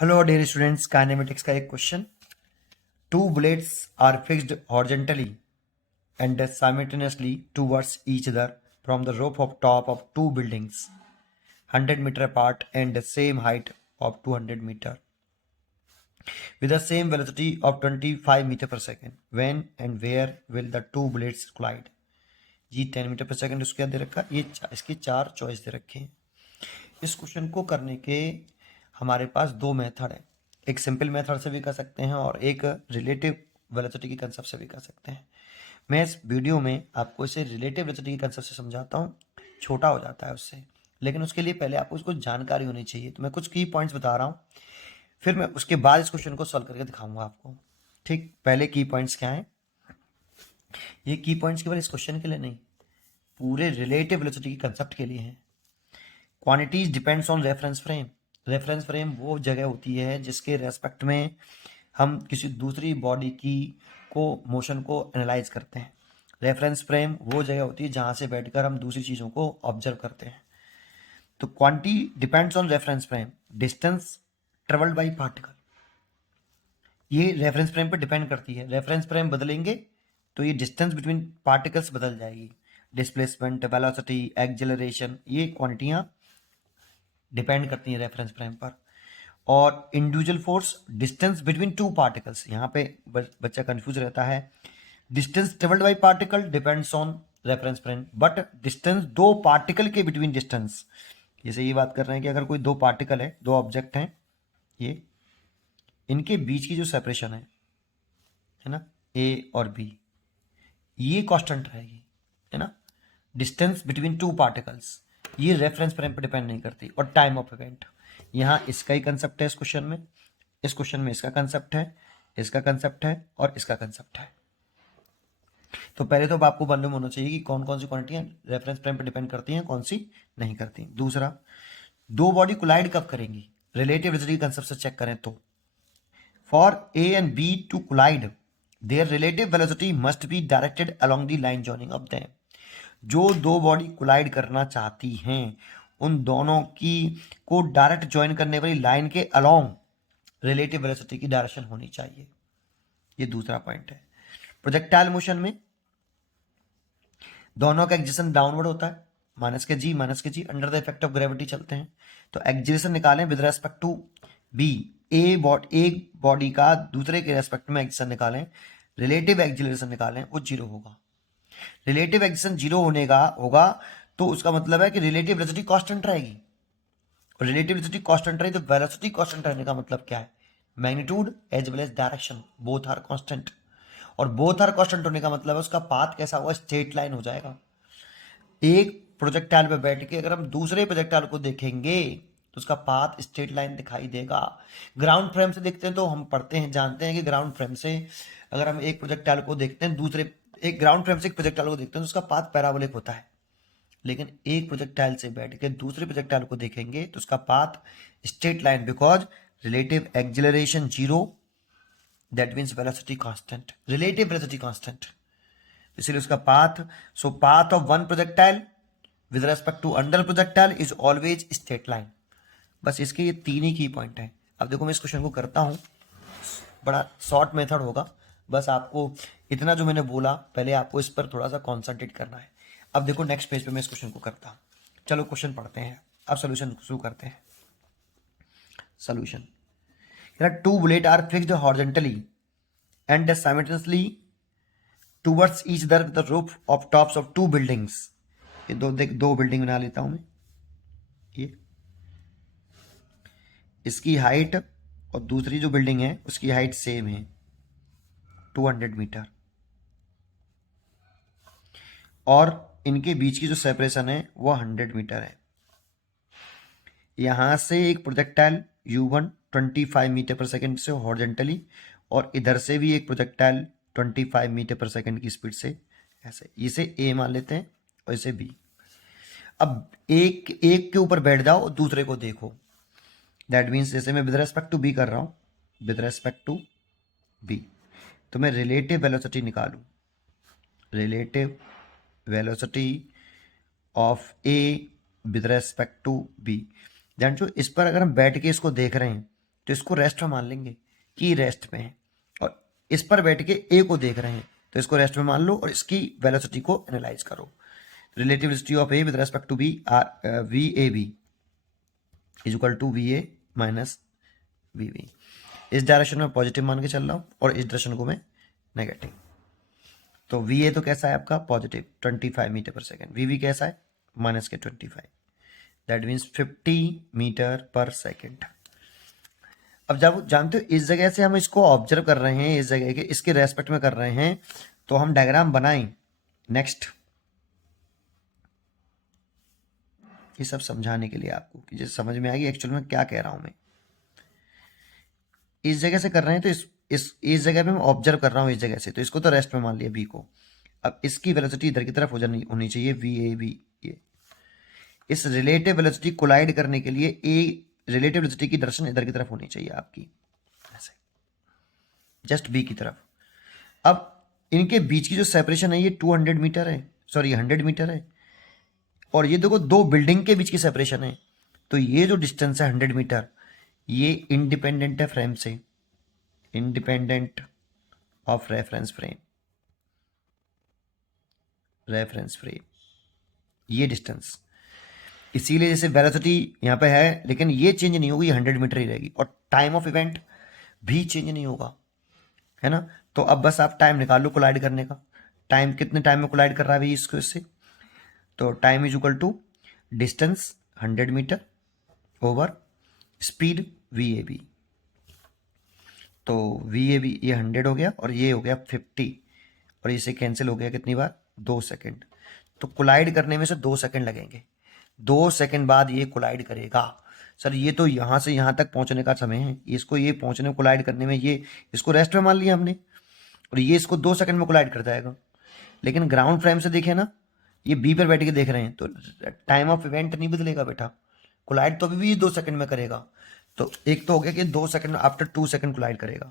Hello dear students, kinematics का एक question. Two bullets are fixed horizontally and simultaneously towards each other from the rope of top of two buildings 100 metre apart and same height of 200 metre with the same velocity of 25 metre per second. When and where will the two bullets collide? G 10 metre per second उसके दे रखा, ये इसकी चार choice दे रखे हैं। इस question को करने के हमारे पास दो मेथड है। एक सिंपल मेथड से भी कर सकते हैं और एक रिलेटिव वेलोसिटी की कंसेप्ट से भी कर सकते हैं। मैं इस वीडियो में आपको इसे रिलेटिव वेलोसिटी की कंसेप्ट से समझाता हूँ, छोटा हो जाता है उससे, लेकिन उसके लिए पहले आपको उसको जानकारी होनी चाहिए। तो मैं कुछ की पॉइंट्स बता रहा हूँ, फिर मैं उसके बाद इस क्वेश्चन को सॉल्व करके दिखाऊंगा आपको। ठीक, पहले की पॉइंट्स क्या हैं? ये की पॉइंट्स केवल इस क्वेश्चन के लिए नहीं, पूरे रिलेटिव वेलोसिटी की कंसेप्ट के लिए हैं। Quantities depends on reference frame. Reference frame वो जगह होती है जिसके रेस्पेक्ट में हम किसी दूसरी बॉडी की को मोशन को एनालाइज करते हैं। रेफरेंस फ्रेम वो जगह होती है जहां से बैठकर हम दूसरी चीज़ों को ऑब्जर्व करते हैं। तो quantity depends on reference frame, distance travelled by particle, ये रेफरेंस फ्रेम पर डिपेंड करती है। रेफरेंस फ्रेम बदलेंगे तो ये डिस्टेंस बिटवीन पार्टिकल्स बदल जाएगी। डिस्प्लेसमेंट, वेलोसिटी, एक्सेलरेशन, ये क्वांटिटियाँ डिपेंड करती हैं रेफरेंस फ्रेम पर। और individual force, distance between two particles, यहाँ पे बच्चा कंफ्यूज रहता है। Distance travelled by particle depends on reference frame, but distance दो पार्टिकल के बिटवीन डिस्टेंस, जैसे ये बात कर रहे हैं कि अगर कोई दो पार्टिकल है, दो ऑब्जेक्ट हैं, ये इनके बीच की जो सेपरेशन है ना, ए और बी, ये कांस्टेंट रहेगी, है ना। डिस्टेंस बिटवीन टू पार्टिकल्स ये रेफरेंस फ्रेम पर डिपेंड नहीं करती। और टाइम ऑफ इवेंट, यहाँ इसका ही कंसेप्ट है इस क्वेश्चन में, इस क्वेश्चन में इसका कंसेप्ट है, इसका कंसेप्ट है और इसका कंसेप्ट है। तो पहले तो आपको मालूम होना चाहिए कि कौन कौन सी क्वांटिटियां रेफरेंस फ्रेम पर डिपेंड करती हैं, कौन सी नहीं करती। दूसरा, दो बॉडी कोलाइड कब करेंगी? रिलेटिव वेलोसिटी कंसेप्ट से चेक करें तो for A and B to collide their relative velocity must be directed along the line joining of them. जो दो बॉडी कोलाइड करना चाहती हैं उन दोनों की को डायरेक्ट ज्वाइन करने वाली लाइन के अलोंग रिलेटिव वेलोसिटी की डायरेक्शन होनी चाहिए। ये दूसरा पॉइंट है। प्रोजेक्टाइल मोशन में दोनों का एक्जेशन डाउनवर्ड होता है, माइनस के g under the effect of gravity चलते हैं। तो एक्जेशन निकालें विद रेस्पेक्ट टू बी, एक बॉडी का दूसरे के रेस्पेक्ट में एक्जेशन निकालें, रिलेटिव एक्सीलरेशन निकालें, वो जीरो होगा। रिलेटिव एक्शन जीरो होने का होगा तो उसका मतलब है कि रिलेटिव वेलोसिटी कांस्टेंट रहेगी। और रिलेटिव वेलोसिटी कांस्टेंट रही तो वेलोसिटी कांस्टेंट रहने का मतलब क्या है? Magnitude as well as direction both are constant. और बोथ आर कांस्टेंट होने का मतलब है उसका पाथ कैसा होगा? स्ट्रेट लाइन हो जाएगा। एक प्रोजेक्टाइल पे बैठ के अगर हम दूसरे प्रोजेक्टाइल को देखेंगे तो उसका पाथ स्ट्रेट लाइन दिखाई देगा। ग्राउंड फ्रेम से देखते हैं तो हम पढ़ते हैं, जानते हैं कि ग्राउंड फ्रेम से अगर हम एक प्रोजेक्टाइल को देखते हैं, दूसरे एक ग्राउंड फ्रेम से एक प्रोजेक्टाइल को देखते हैं तो उसका पाथ पैराबोलिक होता है। लेकिन एक प्रोजेक्टाइल से बैठ के दूसरे प्रोजेक्टाइल को देखेंगे तो उसका path straight line, because relative acceleration zero, that means velocity constant, relative velocity constant, इसलिए उसका path, so path of one projectile with respect to under projectile is always straight line. बस इसके ये तीन ही की पॉइंट है। अब देखो मैं इस क्वेश्चन को करता हूँ, बड़ा शॉर्ट मेथड होगा, बस आपको इतना जो मैंने बोला पहले आपको इस पर थोड़ा सा कॉन्सेंट्रेट करना है। अब देखो नेक्स्ट पेज पे मैं इस क्वेश्चन को करता हूँ। चलो क्वेश्चन पढ़ते हैं, अब सोल्यूशन शुरू करते हैं। Solution, two bullet are fixed horizontally and simultaneously towards each other the roof of tops of two buildings. ये दो बिल्डिंग बना लेता हूं मैं। ये इसकी हाइट और दूसरी जो बिल्डिंग है उसकी हाइट सेम है, 200 मीटर। और इनके बीच की जो सेपरेशन है वो 100 मीटर है। यहां से एक प्रोजेक्टाइल U1 25 मीटर पर सेकेंड से हॉरिजॉन्टली, और इधर से भी एक प्रोजेक्टाइल 25 मीटर पर सेकेंड की स्पीड से, ऐसे इसे A मान लेते हैं और इसे B। अब एक एक के ऊपर बैठ जाओ और दूसरे को देखो, दैट मीन्स जैसे मैं विद रेस्पेक्ट टू बी कर रहा हूँ, विद रेस्पेक्ट टू बी, तो मैं रिलेटिव वेलोसिटी निकालूं, relative velocity of A with respect to B. ध्यान जो इस पर अगर हम बैठ के इसको देख रहे हैं तो इसको रेस्ट में मान लेंगे कि रेस्ट में है, और इस पर बैठ के ए को देख रहे हैं, तो इसको रेस्ट में मान लो और इसकी वेलोसिटी को एनालाइज करो। Relative velocity of A with respect to B R V A B is equal to V A minus V B. इस डायरेक्शन में पॉजिटिव मान के चल रहा हूँ और इस डायरेक्शन को मैं नेगेटिव। तो वी ए तो कैसा है आपका पॉजिटिव 25 मीटर पर सेकेंड, वी बी कैसा है माइनस के 25, दैट मीन्स 50 मीटर पर सेकेंड। अब जब जानते हो इस जगह से हम इसको ऑब्जर्व कर रहे हैं, इस जगह के इसके रेस्पेक्ट में कर रहे हैं, तो हम डायग्राम बनाएं। नेक्स्ट, ये सब समझाने के लिए आपको कि जैसे समझ में आएगी एक्चुअल में क्या कह रहा हूं मैं। इस जगह से कर रहे हैं तो इस जगह पे मैं ऑब्जर्व कर रहा हूं इस जगह से, तो इसको तो रेस्ट में मान लिया बी को। अब इसकी वेलोसिटी इधर की तरफ होनी चाहिए वी ए बी। ये इस रिलेटिव वेलोसिटी कोलाइड करने के लिए ए रिलेटिव वेलोसिटी की डायरेक्शन इधर की तरफ होनी चाहिए आपकी, ऐसे जस्ट बी की तरफ। अब इनके बीच की जो सेपरेशन है ये 200 मीटर है, सॉरी 100 मीटर है, और ये देखो दो बिल्डिंग के बीच की सेपरेशन है। तो ये जो डिस्टेंस है 100 मीटर, ये इंडिपेंडेंट है फ्रेम से, independent of reference frame, reference frame, ये डिस्टेंस। इसीलिए जैसे वेलोसिटी यहाँ पे है लेकिन ये चेंज नहीं होगी, 100 मीटर ही रहेगी, और टाइम ऑफ इवेंट भी चेंज नहीं होगा, है ना। तो अब बस आप टाइम निकाल लो कोलाइड करने का, टाइम कितने टाइम में कोलाइड कर रहा है भाई इसको इससे। तो time is equal to distance 100 metre over speed V A B. तो वी ए बी ये 100 हो गया और ये हो गया 50, और इसे कैंसिल हो गया कितनी बार 2 सेकेंड। तो कोलाइड करने में से 2 सेकेंड लगेंगे, 2 सेकेंड बाद ये कोलाइड करेगा। सर ये तो यहाँ से यहाँ तक पहुँचने का समय है, इसको ये पहुँचने कोलाइड करने में ये इसको रेस्ट में मान लिया हमने, और ये इसको 2 सेकेंड में कोलाइड कर जाएगा। लेकिन ग्राउंड फ्रेम से देखें ना, ये बी पर बैठ के देख रहे हैं, तो टाइम ऑफ इवेंट नहीं बदलेगा बेटा, कोलाइड तो अभी भी 2 सेकेंड में करेगा। तो एक तो हो गया कि 2 सेकेंड आफ्टर 2 सेकेंड कोलाइड करेगा।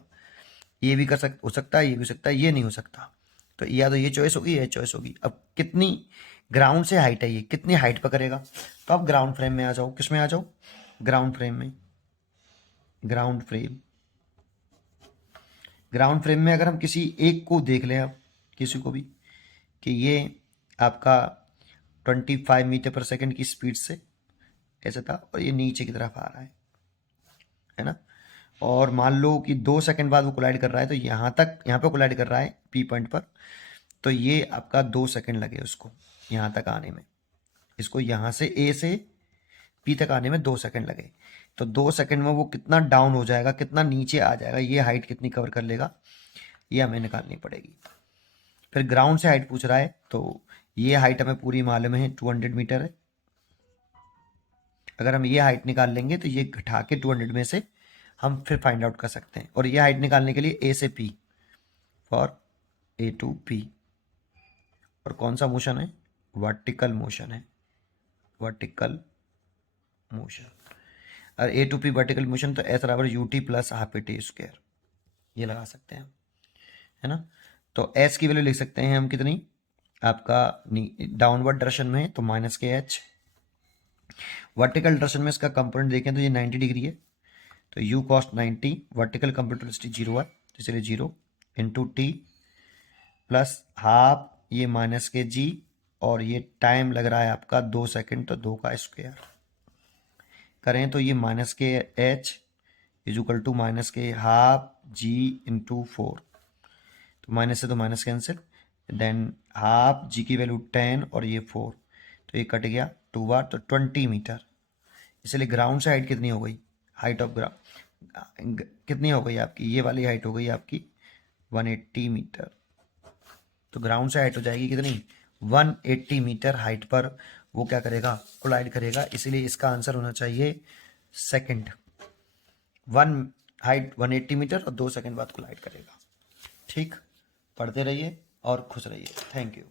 ये भी हो सकता है, ये भी हो सकता है, ये नहीं हो सकता। तो या तो ये चॉइस होगी या चॉइस होगी। अब कितनी ग्राउंड से हाइट है, ये कितनी हाइट पर करेगा, तो आप ग्राउंड फ्रेम में आ जाओ। किस में आ जाओ, ग्राउंड फ्रेम में। ग्राउंड फ्रेम, ग्राउंड फ्रेम में अगर हम किसी एक को देख लें, आप किसी को भी, कि ये आपका 25 मीटर पर सेकेंड की स्पीड से ऐसा था और ये नीचे की तरफ आ रहा है ना, और मान लो कि 2 सेकेंड बाद वो कोलाइड कर रहा है, तो यहाँ पे कोलाइड कर रहा है पी पॉइंट पर, तो ये आपका 2 सेकेंड लगे उसको यहाँ तक आने में, इसको यहाँ से ए से पी तक आने में 2 सेकेंड लगे। तो 2 सेकेंड में वो कितना डाउन हो जाएगा, कितना नीचे आ जाएगा, ये हाइट कितनी कवर कर लेगा, ये हमें निकालनी पड़ेगी। फिर ग्राउंड से हाइट पूछ रहा है, तो ये हाइट हमें पूरी मालूम है 200 मीटर है। अगर हम ये हाइट निकाल लेंगे तो ये घटा के 200 में से हम फिर फाइंड आउट कर सकते हैं। और ये हाइट निकालने के लिए ए से P, for A to P, और कौन सा मोशन है, वर्टिकल मोशन है, वर्टिकल मोशन। और A to P vertical motion, तो एस बराबर U T plus half A T square, ये लगा सकते हैं, है ना। तो एस की वैल्यू लिख सकते हैं हम कितनी, आपका डाउनवर्ड डायरेक्शन में है तो माइनस के एच, वर्टिकल डायरेक्शन में इसका कंपोनेंट देखें तो ये 90 डिग्री है, तो u cost 90, vertical component velocity 0 है, तो इसलिए 0 इंटू टी प्लस हाफ ये माइनस के जी, और ये टाइम लग रहा है आपका 2 सेकेंड, तो 2 का स्क्वायर करें तो ये माइनस के H is equal to minus के हाफ जी इंटू 4, तो माइनस से तो minus cancel, then half G की वैल्यू 10 और ये 4, तो ये कट गया 2 बार, तो 20 मीटर। इसलिए ग्राउंड से हाइट कितनी हो गई, हाइट ऑफ ग्राउंड कितनी हो गई आपकी, ये वाली हाइट हो गई आपकी 180 मीटर। तो ग्राउंड से हाइट हो जाएगी कितनी, 180 मीटर हाइट पर वो क्या करेगा, कोलाइड करेगा। इसीलिए इसका आंसर होना चाहिए सेकंड, हाइट 180 मीटर और 2 सेकंड बाद कोलाइड करेगा। ठीक, पढ़ते रहिए और खुश रहिए। Thank you.